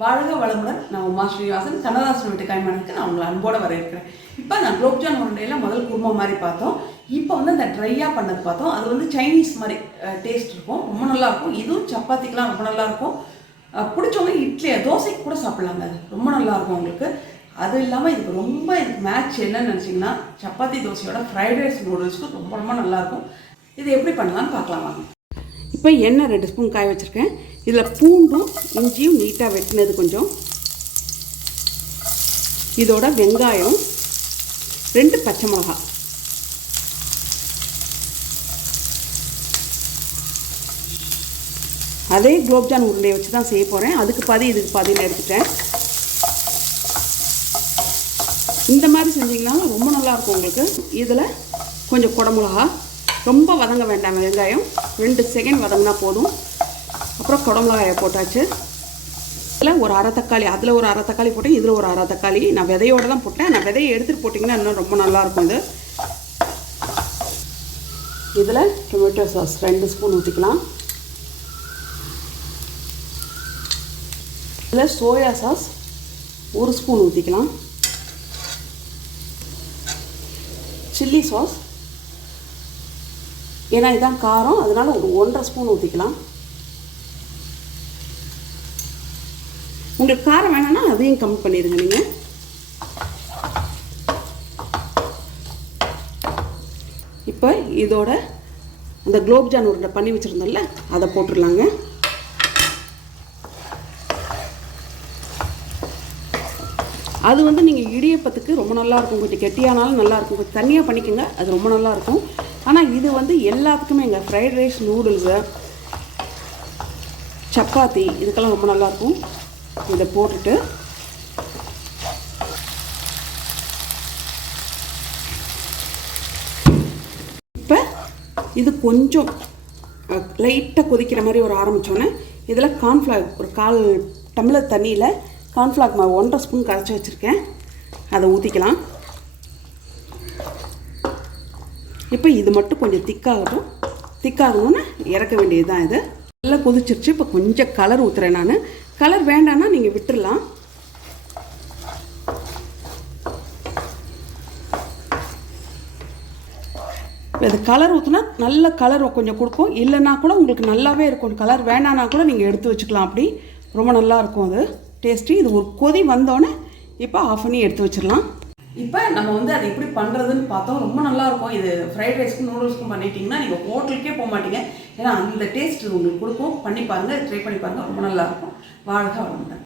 வாழ்க வளமுடன். நான் உமா ஸ்ரீனிவாசன், கண்ணதாசன் வீட்டு கைமானுக்கு நான் உங்களை அன்போடு வரவேற்கிறேன். இப்போ நான் குலோப்ஜான் உருண்டையில் முதல் குருமா மாதிரி பார்த்தோம். இப்போ வந்து அந்த ட்ரையாக பண்ணது பார்த்தோம். அது வந்து சைனீஸ் மாதிரி டேஸ்ட் இருக்கும், ரொம்ப நல்லாயிருக்கும். இதுவும் சப்பாத்திக்கெலாம் ரொம்ப நல்லாயிருக்கும். பிடிச்சவங்க இட்லி தோசைக்கு கூட சாப்பிட்லாங்க, அது ரொம்ப நல்லாயிருக்கும் உங்களுக்கு. அது இல்லாமல் இதுக்கு மேட்ச் என்னன்னு நினச்சிங்கன்னா, சப்பாத்தி தோசையோட ஃப்ரைட் ரைஸ் நூடுல்ஸ்க்கு ரொம்ப ரொம்ப நல்லாயிருக்கும். இது எப்படி பண்ணலான்னு பார்க்கலாம் வாங்க. இப்போ எண்ணெய் 2 ஸ்பூன் காய வச்சுருக்கேன். இதில் பூண்டும் இஞ்சியும் நீட்டாக வெட்டினது கொஞ்சம், இதோட வெங்காயம், 2 பச்சை மிளகாய், அதே குலோப்ஜான் உருண்டையை வச்சு தான் செய்ய போகிறேன். அதுக்கு பாதி இதுக்கு பாதின்னு எடுத்துட்டேன். இந்த மாதிரி செஞ்சிங்கனாலும் ரொம்ப நல்லாயிருக்கும் உங்களுக்கு. இதில் கொஞ்சம் குடமிளகா, ரொம்ப வதங்க வேண்டாம், வெங்காயம் 2 செகண்ட் வதங்கினா போதும். அப்புறம் குடமிளகாயை போட்டாச்சு. இதில் ஒரு அரை தக்காளி, அதில் ஒரு அரை தக்காளி போட்டேன், இதில் ஒரு அரை தக்காளி. நான் விதையோடு தான் போட்டேன். நான் விதையை எடுத்துகிட்டு போட்டிங்கன்னா இன்னும் ரொம்ப நல்லாயிருக்கும். இதில் டொமேட்டோ சாஸ் 2 ஸ்பூன் ஊற்றிக்கலாம். இதில் சோயா சாஸ் 1 ஸ்பூன் ஊற்றிக்கலாம். சில்லி சாஸ், ஏன்னா இதுதான் காரம், அதனால் ஒரு 1.5 ஸ்பூன் ஊற்றிக்கலாம். உங்களுக்கு காரம் வேணும்னா அதையும் கம்மி பண்ணிடுங்க நீங்கள். இப்போ இதோட அந்த குலோப்ஜான் உருண்டை பண்ணி வச்சுருந்தோம்ல, அதை போட்டுடலாங்க. அது வந்து நீங்கள் இடியப்பத்துக்கு ரொம்ப நல்லாயிருக்கும். கொஞ்சம் கெட்டியானாலும் நல்லாயிருக்கும். கொஞ்சம் தண்ணியாக பண்ணிக்கோங்க, அது ரொம்ப நல்லாயிருக்கும். ஆனால் இது வந்து எல்லாத்துக்குமே எங்கள் ஃப்ரைட் ரைஸ், நூடுல்ஸு, சப்பாத்தி இதுக்கெல்லாம் ரொம்ப நல்லாயிருக்கும். இதை போட்டுட்டு இப்போ இது கொஞ்சம் லைட்டாக கொதிக்கிற மாதிரி ஒரு ஆரம்பித்தோன்னே இதில் கார்ன்ஃப்ளவர் ஒரு 1/4 டம்ளர் தண்ணியில் கார்ன்ஃப்ளவர் மாவு 1.5 ஸ்பூன் கரைச்சி வச்சுருக்கேன், அதை ஊற்றிக்கலாம். இப்போ இது மட்டும் கொஞ்சம் திக்காகணும்னு இறக்க வேண்டியது தான். இது நல்லா கொதிச்சிருச்சு. இப்போ கொஞ்சம் கலர் ஊற்றுறேன் நான். கலர் வேண்டான்னா நீங்கள் விட்டுடலாம். இது கலர் ஊற்றுனா நல்ல கலர் கொஞ்சம் கொடுக்கும். இல்லைன்னா கூட உங்களுக்கு நல்லாவே இருக்கும். கலர் வேண்டான்னா கூட நீங்கள் எடுத்து வச்சுக்கலாம். அப்படி ரொம்ப நல்லாயிருக்கும் அது டேஸ்ட்டு. இது ஒரு கொதி வந்தோடனே இப்போ ஆஃப் பண்ணி எடுத்து வச்சிடலாம். இப்போ நம்ம வந்து அதை எப்படி பண்ணுறதுன்னு பார்த்தோம். ரொம்ப நல்லாயிருக்கும். இது ஃப்ரைட் ரைஸ்க்கும் நூடுல்ஸ்க்கும் பண்ணிட்டீங்கன்னா நீங்கள் ஹோட்டலுக்கே போக மாட்டீங்க. ஏன்னா அந்த டேஸ்ட் உங்களுக்கு கொடுக்கும். பண்ணி பாருங்கள், ட்ரை பண்ணி பாருங்கள், ரொம்ப நல்லாயிருக்கும். வாழ்க வளமுடன்.